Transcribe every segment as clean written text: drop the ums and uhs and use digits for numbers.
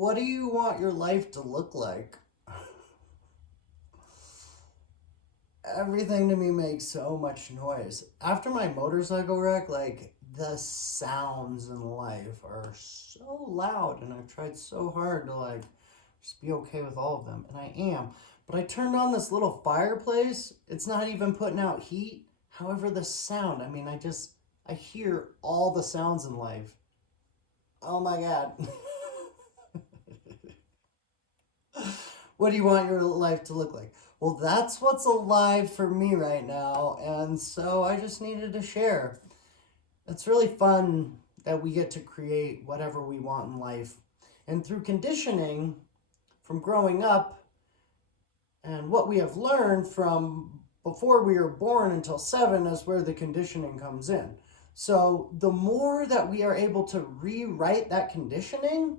What do you want your life to look like? Everything to me makes so much noise. After my motorcycle wreck, like the sounds in life are so loud, and I've tried so hard to like just be okay with all of them, and I am. But I turned on this little fireplace. It's not even putting out heat. However, the sound, I hear all the sounds in life. Oh my god. What do you want your life to look like? Well, that's what's alive for me right now, and so I just needed to share. It's really fun that we get to create whatever we want in life. And through conditioning from growing up and what we have learned from before we were born until 7 is where the conditioning comes in. So the more that we are able to rewrite that conditioning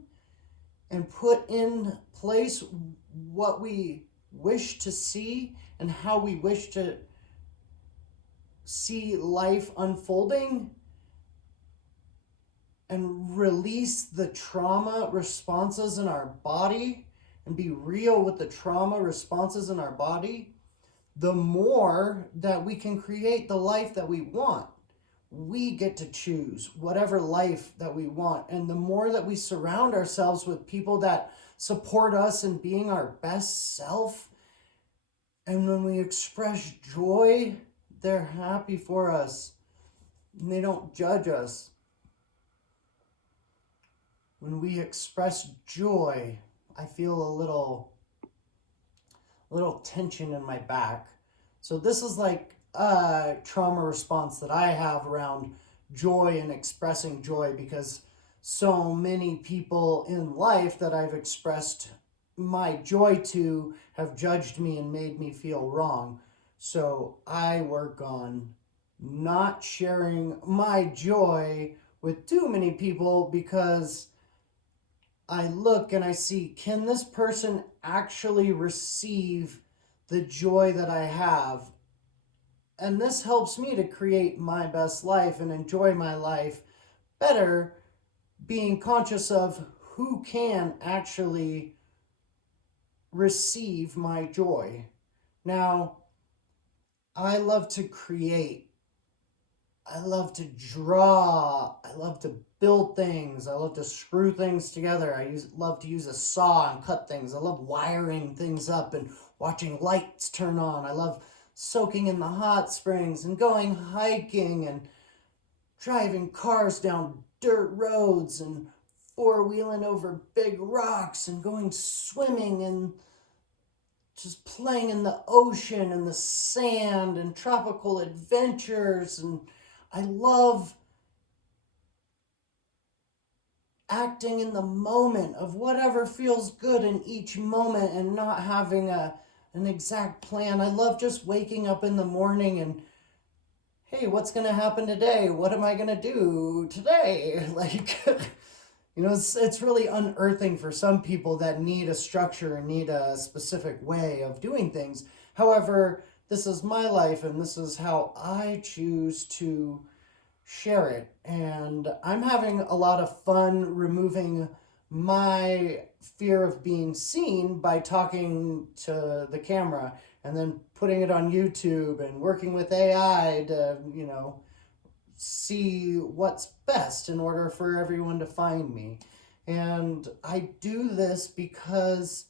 and put in place what we wish to see and how we wish to see life unfolding, and release the trauma responses in our body and be real with the trauma responses in our body, the more that we can create the life that we want. We get to choose whatever life that we want. And the more that we surround ourselves with people that support us in being our best self, and when we express joy, they're happy for us and they don't judge us. When we express joy, I feel a little tension in my back. So this is like a trauma response that I have around joy and expressing joy, because so many people in life that I've expressed my joy to have judged me and made me feel wrong. So I work on not sharing my joy with too many people, because I look and I see, can this person actually receive the joy that I have? And this helps me to create my best life and enjoy my life better, being conscious of who can actually receive my joy. Now, I love to create. I love to draw. I love to build things. I love to screw things together. Love to use a saw and cut things. I love wiring things up and watching lights turn on. I love soaking in the hot springs and going hiking and driving cars down dirt roads and four-wheeling over big rocks and going swimming and just playing in the ocean and the sand and tropical adventures. And I love acting in the moment of whatever feels good in each moment and not having an exact plan. I love just waking up in the morning and, hey, what's going to happen today? What am I going to do today? Like, it's really unearthing for some people that need a structure and need a specific way of doing things. However, this is my life and this is how I choose to share it. And I'm having a lot of fun removing my fear of being seen by talking to the camera and then putting it on YouTube and working with AI to, see what's best in order for everyone to find me. And I do this because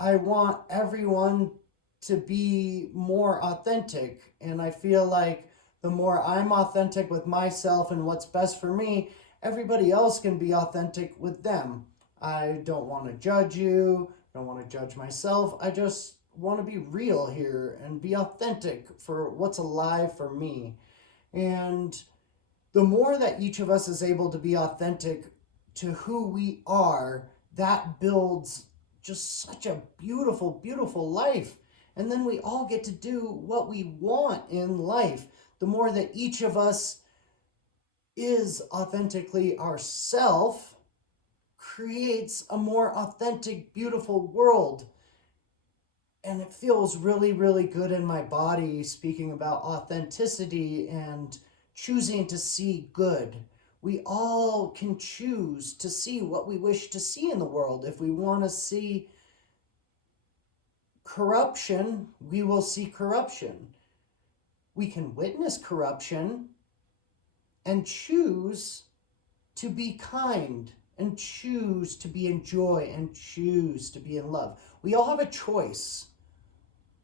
I want everyone to be more authentic. And I feel like the more I'm authentic with myself and what's best for me, everybody else can be authentic with them. I don't want to judge you. I don't want to judge myself. I just want to be real here and be authentic for what's alive for me. And the more that each of us is able to be authentic to who we are, that builds just such a beautiful, beautiful life. And then we all get to do what we want in life. The more that each of us is authentically ourself, creates a more authentic, beautiful world. And it feels really, really good in my body, speaking about authenticity and choosing to see good. We all can choose to see what we wish to see in the world. If we want to see corruption, we will see corruption. We can witness corruption and choose to be kind and choose to be in joy and choose to be in love. We all have a choice.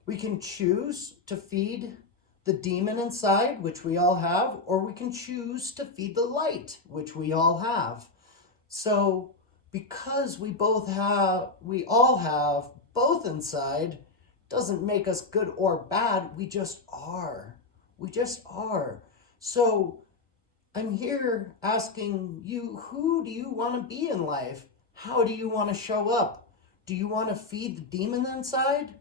We can choose to feed the demon inside, which we all have, or we can choose to feed the light, which we all have. So, because we all have both inside, doesn't make us good or bad. We just are. We just are. So, I'm here asking you, who do you want to be in life? How do you want to show up? Do you want to feed the demon inside?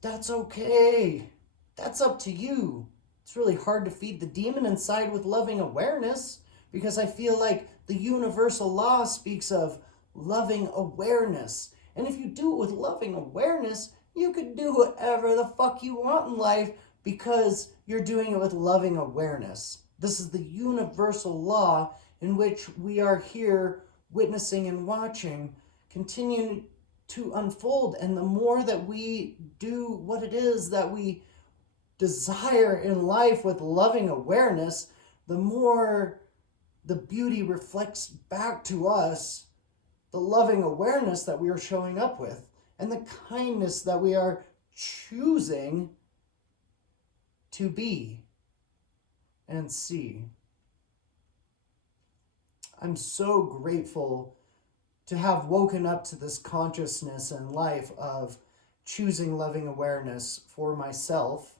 That's okay. That's up to you. It's really hard to feed the demon inside with loving awareness, because I feel like the universal law speaks of loving awareness. And if you do it with loving awareness, you can do whatever the fuck you want in life because you're doing it with loving awareness. This is the universal law in which we are here witnessing and watching continue to unfold. And the more that we do what it is that we desire in life with loving awareness, the more the beauty reflects back to us the loving awareness that we are showing up with and the kindness that we are choosing to be and see. I'm so grateful to have woken up to this consciousness and life of choosing loving awareness for myself,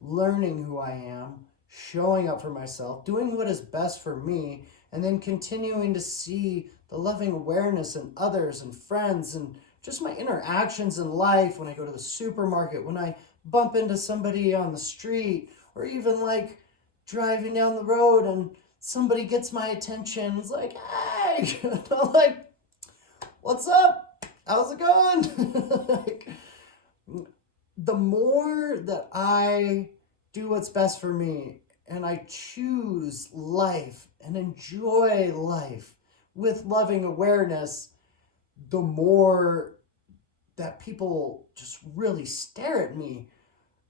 learning who I am, showing up for myself, doing what is best for me, and then continuing to see the loving awareness in others and friends and just my interactions in life when I go to the supermarket, when I bump into somebody on the street, or even like driving down the road and somebody gets my attention. It's like, hey, and I'm like, what's up? How's it going? Like, the more that I do what's best for me and I choose life and enjoy life with loving awareness, the more that people just really stare at me.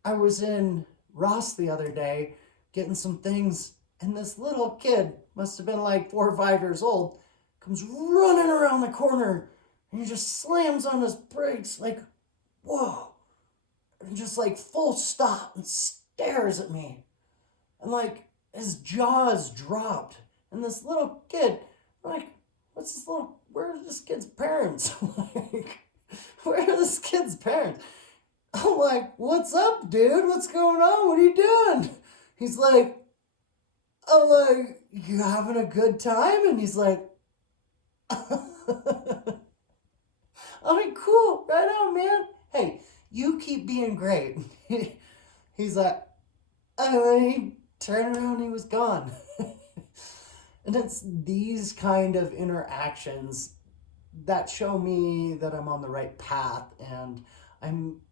I was in Ross the other day getting some things, and this little kid, must have been like 4 or 5 years old, comes running around the corner and he just slams on his brakes like, whoa, and just like full stop and stares at me. And like his jaws dropped. And this little kid, like, where are this kid's parents? Like, where are this kid's parents? I'm like, what's up, dude? What's going on? What are you doing? He's like, I'm like, you having a good time? And he's like, I'm like, cool, right on, man. Hey, you keep being great. He's like, and then he turned around and he was gone. And it's these kind of interactions that show me that I'm on the right path and I'm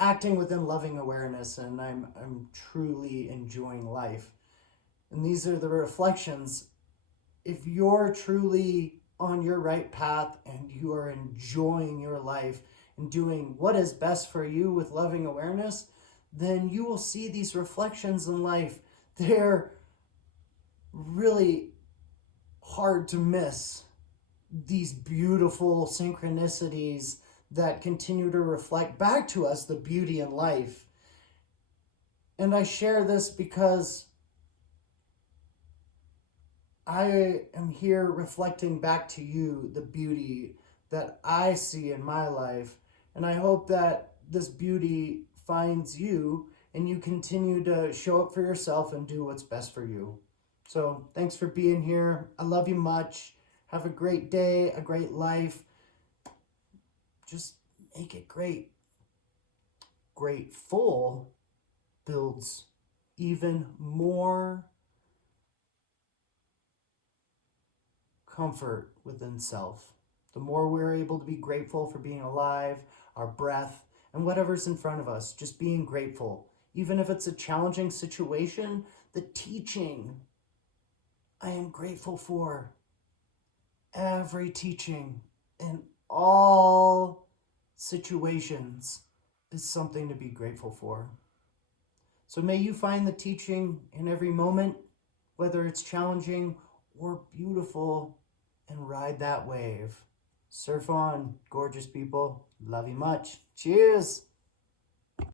acting within loving awareness and I'm truly enjoying life. And these are the reflections. If you're truly on your right path and you are enjoying your life and doing what is best for you with loving awareness, then you will see these reflections in life. They're really hard to miss. These beautiful synchronicities that continue to reflect back to us the beauty in life. And I share this because I am here reflecting back to you the beauty that I see in my life. And I hope that this beauty finds you and you continue to show up for yourself and do what's best for you. So thanks for being here. I love you much. Have a great day, a great life. Just make it great. Grateful builds even more comfort within self. The more we're able to be grateful for being alive, our breath, and whatever's in front of us, just being grateful. Even if it's a challenging situation, the teaching I am grateful for. Every teaching in all situations is something to be grateful for. So may you find the teaching in every moment, whether it's challenging or beautiful, and ride that wave. Surf on, gorgeous people. Love you much. Cheers.